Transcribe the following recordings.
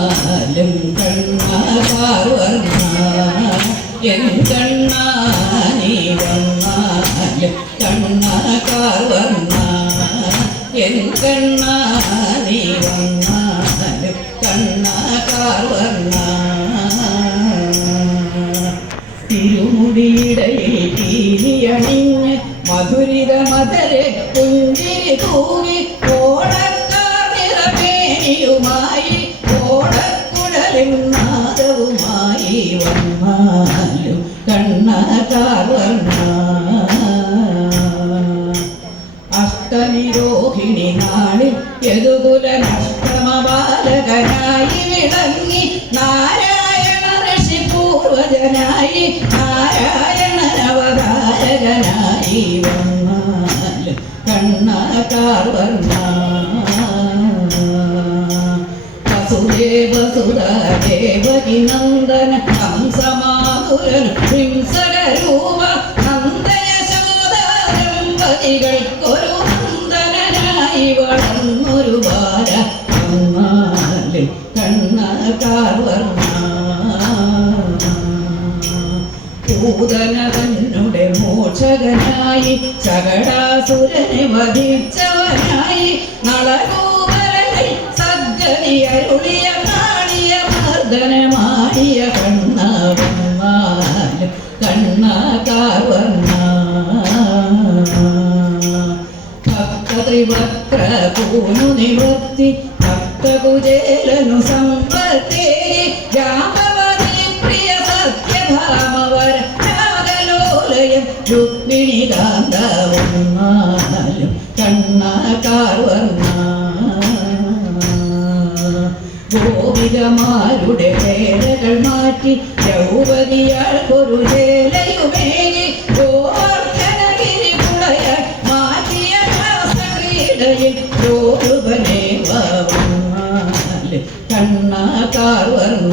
വന്നാലും കണ്ണാകാർ വർണ. എൻ കണ്ണാ നീ വന്നാലും കണ്ണാകാർ വന്നാ എൻ കണ്ണാ നീ വന്നാലും കണ്ണാകാർ വന്നാ തിരുമുടിയിടയിൽ തീരിയണിഞ്ഞ് മധുരിത മതരെ പുഞ്ചിരി തൂങ്ങി ഓടക്കാർ നിറമേനിയുമായി ഓടക്കുഴലിൻ നാദവുമായി വന്നാലും കണ്ണാകാർ വർണ അഷ്ടനിരോഹിണി നാളിൽ യദുകുലൻ അഷ്ടമബാലകനായി വിളങ്ങി നാരായണ ഋഷി പൂർവജനായി നാരായണ അവതാരകനായി വന്നാൽ കണ്ണാകാർ സുതദേവകി നന്ദന ഹംസമാതുരൻ ഹിംസകരൂപ നന്ദയശോദമ്പതികൾക്കൊരു നന്ദനായി വളർന്നൊരു ബാല വന്നാൽ കണ്ണക്കാർ വർണ പൂതന തന്നുടെ മോക്ഷകനായി സകടാസുരനെ വധിച്ചവനായി നളകൂപരനിൽ സദ്ഗതി കാണിയ മർദ്ദനമായ കണ്ണ കണ്ണവന്മാൽ കണ്ണ വർണ ഭക്തത്രിവക്ര പൂനു നിവൃത്തി ഭക്തകുചേലനു സമ്പത്തേരി രാമവതി പ്രിയ സത്യഭാമവർ രാഗലോലയം രുക്മിണി കാന്തവന്നാലും കണ്ണ വർണ ഗോപികമാരുടെ പേരകൾ മാറ്റി ദ്രൗപതിയാൾക്കൊരു ചേലയുമേകി ഗോവർദ്ധനഗിരി കുളയാൽ മാറ്റിയ ശ്രീടയിൽ രോഗുപനെ കണ്ണാക്കാർ വർണ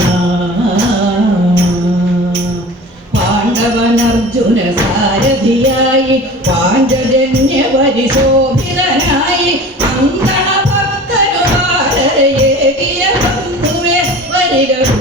പാണ്ഡവനർജുന സാരഥിയായി പാണ്ഡജന്യ പരിശോഭിതനായി പരിശോഭ later.